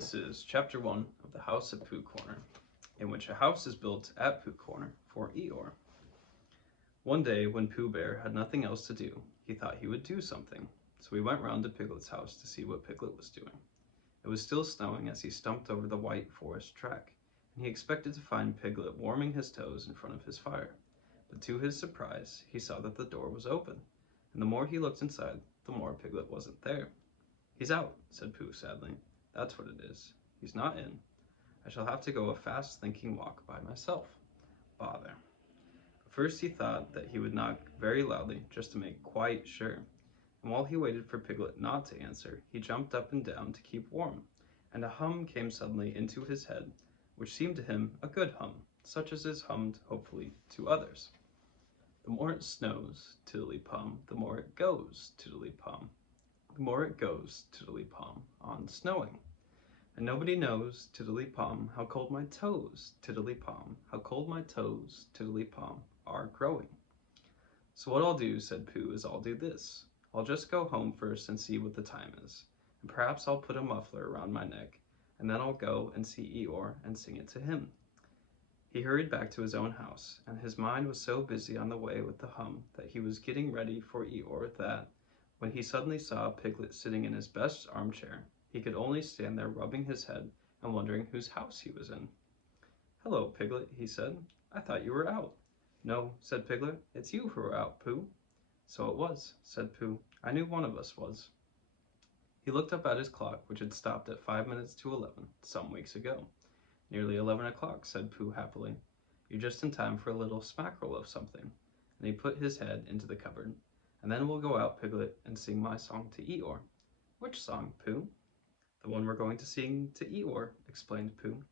This is Chapter 1 of The House at Pooh Corner, in which a house is built at Pooh Corner for Eeyore. One day, when Pooh Bear had nothing else to do, he thought he would do something, so he went round to Piglet's house to see what Piglet was doing. It was still snowing as he stumped over the white forest track, and he expected to find Piglet warming his toes in front of his fire. But to his surprise, he saw that the door was open, and the more he looked inside, the more Piglet wasn't there. "He's out," said Pooh sadly. "That's what it is. He's not in. I shall have to go a fast-thinking walk by myself. Bother." First he thought that he would knock very loudly just to make quite sure, and while he waited for Piglet not to answer, he jumped up and down to keep warm, and a hum came suddenly into his head, which seemed to him a good hum, such as is hummed, hopefully, to others. "The more it snows, tiddly-pum, the more it goes, tiddly-pum. The more it goes, tiddly-pom, on snowing. And nobody knows, tiddly-pom, how cold my toes, tiddly-pom, how cold my toes, tiddly-pom, are growing." "So what I'll do," said Pooh, "is I'll do this. I'll just go home first and see what the time is, and perhaps I'll put a muffler around my neck, and then I'll go and see Eeyore and sing it to him." He hurried back to his own house, and his mind was so busy on the way with the hum that he was getting ready for Eeyore that, when he suddenly saw Piglet sitting in his best armchair, he could only stand there rubbing his head and wondering whose house he was in. "Hello, Piglet," he said. "I thought you were out." "No," said Piglet, "it's you who are out, Pooh." "So it was," said Pooh. "I knew one of us was." He looked up at his clock, which had stopped at 5 minutes to 11, some weeks ago. "Nearly 11 o'clock," said Pooh happily. "You're just in time for a little smackerel of something." And he put his head into the cupboard. "And then we'll go out, Piglet, and sing my song to Eeyore." "Which song, Pooh?" "The one we're going to sing to Eeyore," explained Pooh.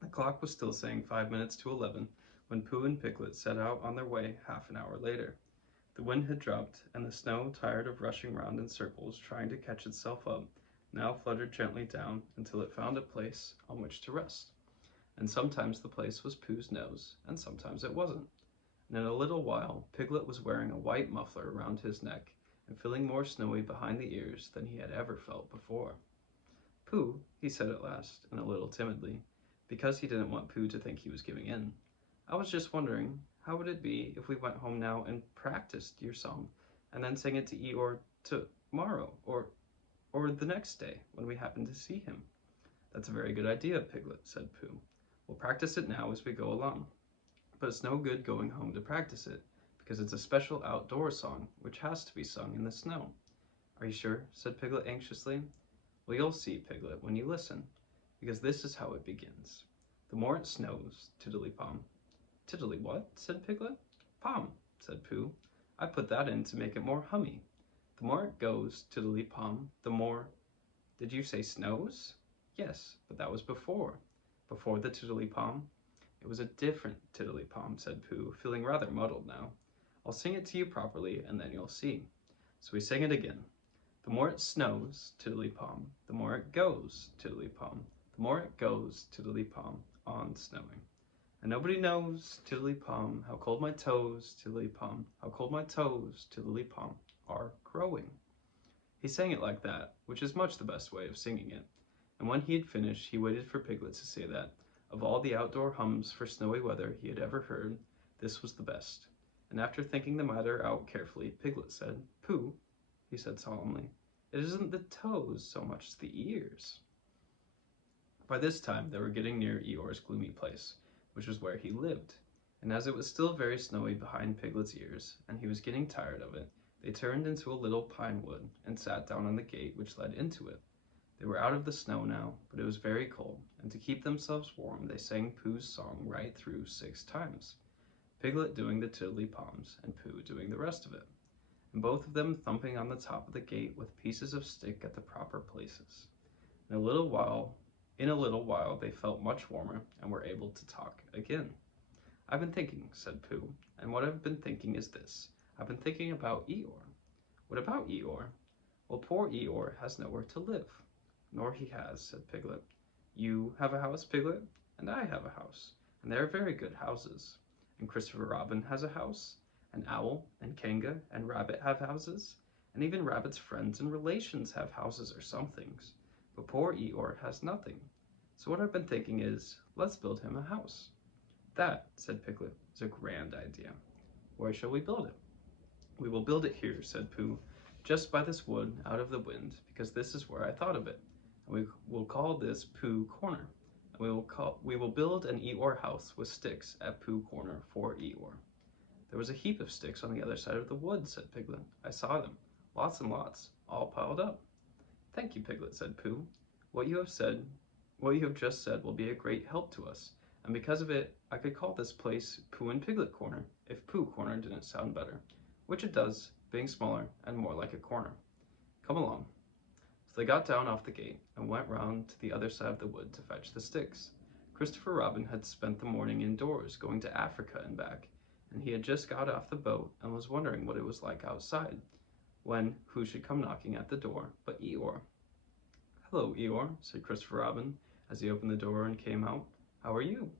The clock was still saying 5 minutes to 11 when Pooh and Piglet set out on their way half an hour later. The wind had dropped, and the snow, tired of rushing round in circles trying to catch itself up, now fluttered gently down until it found a place on which to rest. And sometimes the place was Pooh's nose, and sometimes it wasn't. And in a little while, Piglet was wearing a white muffler around his neck and feeling more snowy behind the ears than he had ever felt before. "Pooh," he said at last, and a little timidly, because he didn't want Pooh to think he was giving in, "I was just wondering, how would it be if we went home now and practiced your song, and then sang it to Eeyore tomorrow, or the next day, when we happen to see him?" "That's a very good idea, Piglet," said Pooh. "We'll practice it now as we go along. But it's no good going home to practice it, because it's a special outdoor song, which has to be sung in the snow." "Are you sure?" said Piglet anxiously. "Well, you'll see, Piglet, when you listen, because this is how it begins. The more it snows, tiddly-pom." "Tiddly what?" said Piglet. "Pom," said Pooh. "I put that in to make it more hummy. The more it goes, tiddly-pom, the more—" "Did you say snows?" "Yes, but that was before the tiddly-pom." "It was a different tiddly-pom," said Pooh, feeling rather muddled now. "I'll sing it to you properly, and then you'll see." So he sang it again. "The more it snows, tiddly-pom, the more it goes, tiddly-pom, the more it goes, tiddly-pom, on snowing. And nobody knows, tiddly-pom, how cold my toes, tiddly-pom, how cold my toes, tiddly-pom, are growing." He sang it like that, which is much the best way of singing it. And when he had finished, he waited for Piglet to say that, of all the outdoor hums for snowy weather he had ever heard, this was the best. And after thinking the matter out carefully, Piglet said, "Pooh," he said solemnly, "it isn't the toes so much as the ears." By this time they were getting near Eeyore's gloomy place, which was where he lived. And as it was still very snowy behind Piglet's ears, and he was getting tired of it, they turned into a little pine wood and sat down on the gate which led into it. They were out of the snow now, but it was very cold, and to keep themselves warm they sang Pooh's song right through 6 times, Piglet doing the tiddly-poms and Pooh doing the rest of it, and both of them thumping on the top of the gate with pieces of stick at the proper places. In a little while they felt much warmer and were able to talk again. "I've been thinking," said Pooh, "and what I've been thinking is this. I've been thinking about Eeyore." "What about Eeyore?" "Well, poor Eeyore has nowhere to live." "Nor he has," said Piglet. "You have a house, Piglet, and I have a house, and they are very good houses. And Christopher Robin has a house, and Owl and Kanga and Rabbit have houses, and even Rabbit's friends and relations have houses or some things. but poor Eeyore has nothing. So what I've been thinking is, let's build him a house. That, said Piglet, is a grand idea. Where shall we build it? We will build it here, said Pooh, just by this wood out of the wind, because this is where I thought of it. And we will call this Pooh Corner. And we will build an Eeyore house with sticks at Pooh Corner for Eeyore. There was a heap of sticks on the other side of the wood, said Piglet. I saw them, lots and lots, all piled up. Thank you, Piglet, said Pooh. What you have just said will be a great help to us, and because of it, I could call this place Pooh and Piglet Corner, if Pooh Corner didn't sound better, which it does, being smaller and more like a corner. Come along. So they got down off the gate and went round to the other side of the wood to fetch the sticks. Christopher Robin had spent the morning indoors, going to Africa and back, and he had just got off the boat and was wondering what it was like outside, when who should come knocking at the door but Eeyore. Hello, Eeyore, said Christopher Robin as he opened the door and came out. How are you?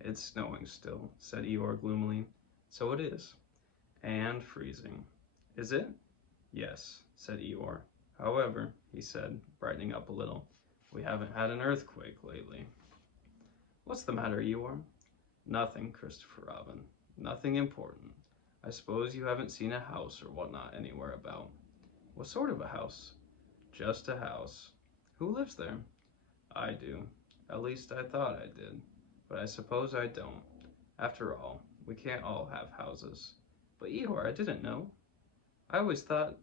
It's snowing still, said Eeyore gloomily. So it is. And freezing. Is it? Yes, said Eeyore. However, he said, brightening up a little, we haven't had an earthquake lately. What's the matter, Eeyore? Nothing, Christopher Robin. Nothing important. I suppose you haven't seen a house or whatnot anywhere about. What sort of a house? Just a house. Who lives there? I do. At least I thought I did. But I suppose I don't. After all, we can't all have houses. But Eeyore, I didn't know. I always thought,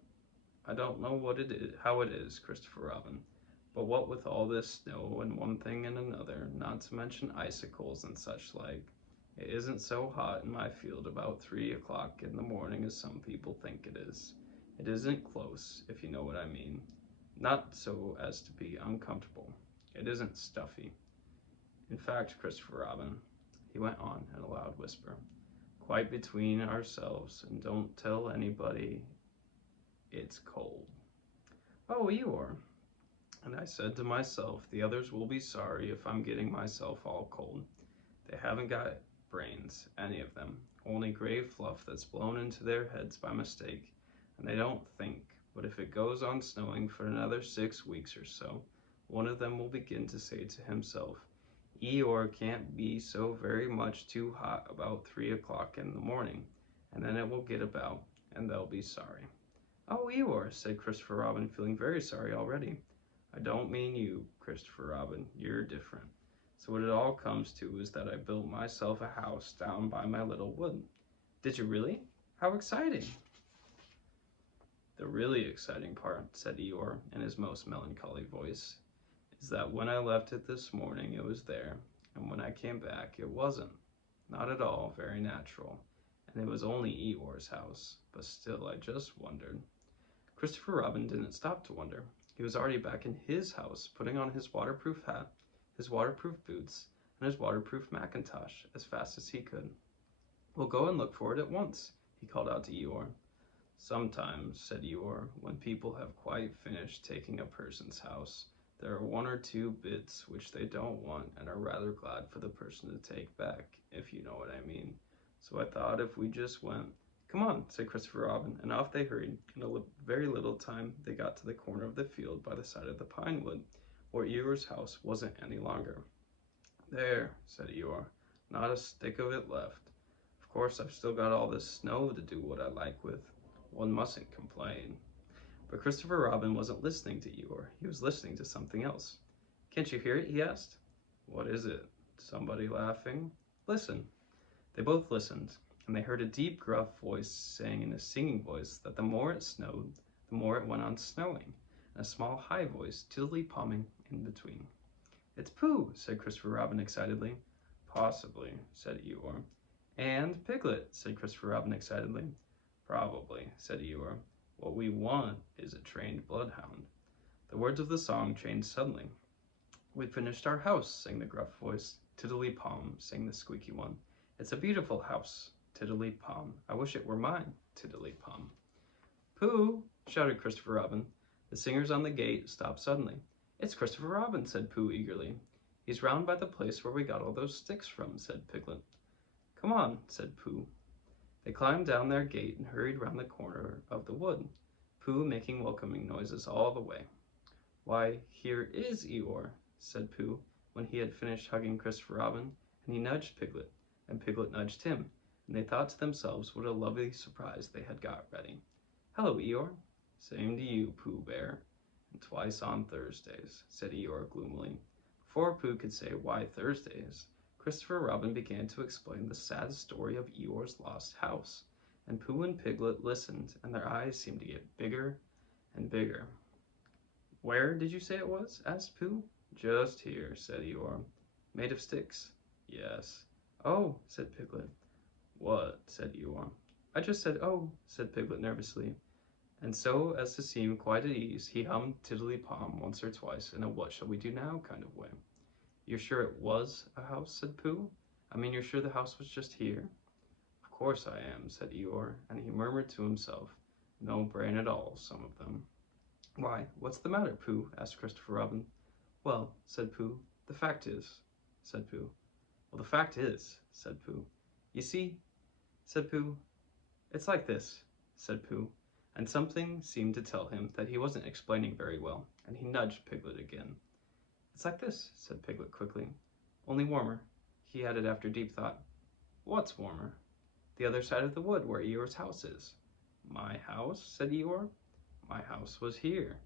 I don't know how it is, Christopher Robin. But what with all this snow and one thing and another, not to mention icicles and such like, it isn't so hot in my field about 3 o'clock in the morning as some people think it is. It isn't close, if you know what I mean. Not so as to be uncomfortable. It isn't stuffy. In fact, Christopher Robin, he went on in a loud whisper, quite between ourselves, and don't tell anybody, it's cold. Oh, Eeyore. And I said to myself, the others will be sorry if I'm getting myself all cold. They haven't got brains, any of them, only gray fluff that's blown into their heads by mistake, and they don't think. But if it goes on snowing for another 6 weeks or so, one of them will begin to say to himself, Eeyore can't be so very much too hot about 3 o'clock in the morning, and then it will get about, and they'll be sorry. Oh, Eeyore, said Christopher Robin, feeling very sorry already. I don't mean you, Christopher Robin, you're different. So what it all comes to is that I built myself a house down by my little wood. Did you really? How exciting! The really exciting part, said Eeyore in his most melancholy voice, is that when I left it this morning it was there, and when I came back it wasn't. Not at all very natural, and it was only Eeyore's house, but still I just wondered. Christopher Robin didn't stop to wonder. He was already back in his house, putting on his waterproof hat, his waterproof boots, and his waterproof mackintosh as fast as he could. We'll go and look for it at once, he called out to Eeyore. Sometimes, said Eeyore, when people have quite finished taking a person's house, there are 1 or 2 bits which they don't want and are rather glad for the person to take back, if you know what I mean. So I thought if we just went. Come on, said Christopher Robin, and off they hurried. In a very little time they got to the corner of the field by the side of the pine wood, where Eeyore's house wasn't any longer. There, said Eeyore, not a stick of it left. Of course I've still got all this snow to do what I like with. One mustn't complain. But Christopher Robin wasn't listening to Eeyore. He was listening to something else. Can't you hear it? He asked. What is it? Somebody laughing? Listen. They both listened, and they heard a deep, gruff voice saying in a singing voice that the more it snowed, the more it went on snowing, and a small, high voice tiddly-pomming in between. It's Pooh, said Christopher Robin excitedly. Possibly, said Eeyore. And Piglet, said Christopher Robin excitedly. Probably, said Eeyore. What we want is a trained bloodhound. The words of the song changed suddenly. We've finished our house, sang the gruff voice. Tiddly-pom, sang the squeaky one. It's a beautiful house. Tiddly-pom. I wish it were mine. Tiddly-pom. Pooh, shouted Christopher Robin. The singers on the gate stopped suddenly. It's Christopher Robin, said Pooh eagerly. He's round by the place where we got all those sticks from, said Piglet. Come on, said Pooh. They climbed down their gate and hurried round the corner of the wood, Pooh making welcoming noises all the way. Why, here is Eeyore, said Pooh, when he had finished hugging Christopher Robin, and he nudged Piglet, and Piglet nudged him, and they thought to themselves what a lovely surprise they had got ready. Hello, Eeyore. Same to you, Pooh Bear. And twice on Thursdays, said Eeyore gloomily. Before Pooh could say why Thursdays, Christopher Robin began to explain the sad story of Eeyore's lost house, and Pooh and Piglet listened, and their eyes seemed to get bigger and bigger. Where did you say it was? Asked Pooh. Just here, said Eeyore. Made of sticks? Yes. Oh, said Piglet. What? Said Eeyore. I just said oh, said Piglet nervously. And so, as to seem quite at ease, he hummed tiddly-pom once or twice in a what shall we do now kind of way. You're sure it was a house? Said Pooh. I mean, you're sure the house was just here? Of course I am, said Eeyore, and he murmured to himself, no brain at all, some of them. Why, what's the matter, Pooh? Asked Christopher Robin. Well, said Pooh, the fact is, said Pooh. Well, the fact is, said Pooh. You see, said Pooh, it's like this, said Pooh, and something seemed to tell him that he wasn't explaining very well, and he nudged Piglet again. It's like this, said Piglet quickly, only warmer, he added after deep thought. What's warmer? The other side of the wood where Eeyore's house is. My house? Said Eeyore. My house was here.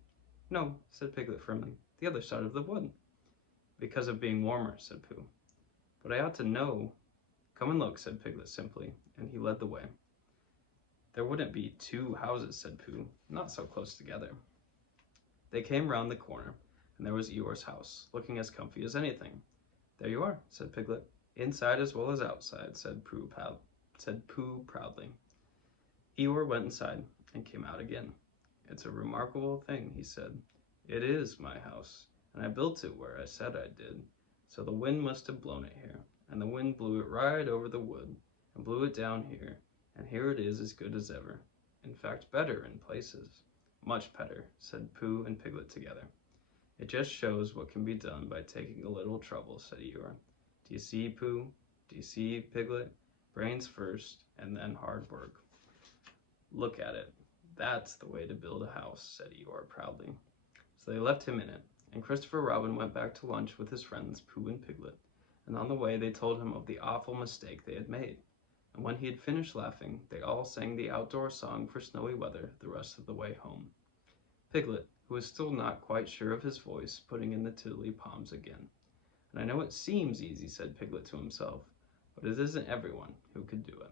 No, said Piglet firmly, the other side of the wood. Because of being warmer, said Pooh. But I ought to know. Come and look, said Piglet simply, and he led the way. There wouldn't be two houses, said Pooh, not so close together. They came round the corner, and there was Eeyore's house, looking as comfy as anything. There you are, said Piglet. Inside as well as outside, said Pooh proudly. Eeyore went inside and came out again. It's a remarkable thing, he said. It is my house, and I built it where I said I did. So the wind must have blown it here, and the wind blew it right over the wood, and blew it down here, and here it is as good as ever. In fact, better in places. Much better, said Pooh and Piglet together. It just shows what can be done by taking a little trouble, said Eeyore. Do you see, Pooh? Do you see, Piglet? Brains first, and then hard work. Look at it. That's the way to build a house, said Eeyore proudly. So they left him in it, and Christopher Robin went back to lunch with his friends Pooh and Piglet, and on the way they told him of the awful mistake they had made. And when he had finished laughing, they all sang the outdoor song for snowy weather the rest of the way home. Piglet, who was still not quite sure of his voice, putting in the tiddly-poms again. And I know it seems easy, said Piglet to himself, but it isn't everyone who could do it.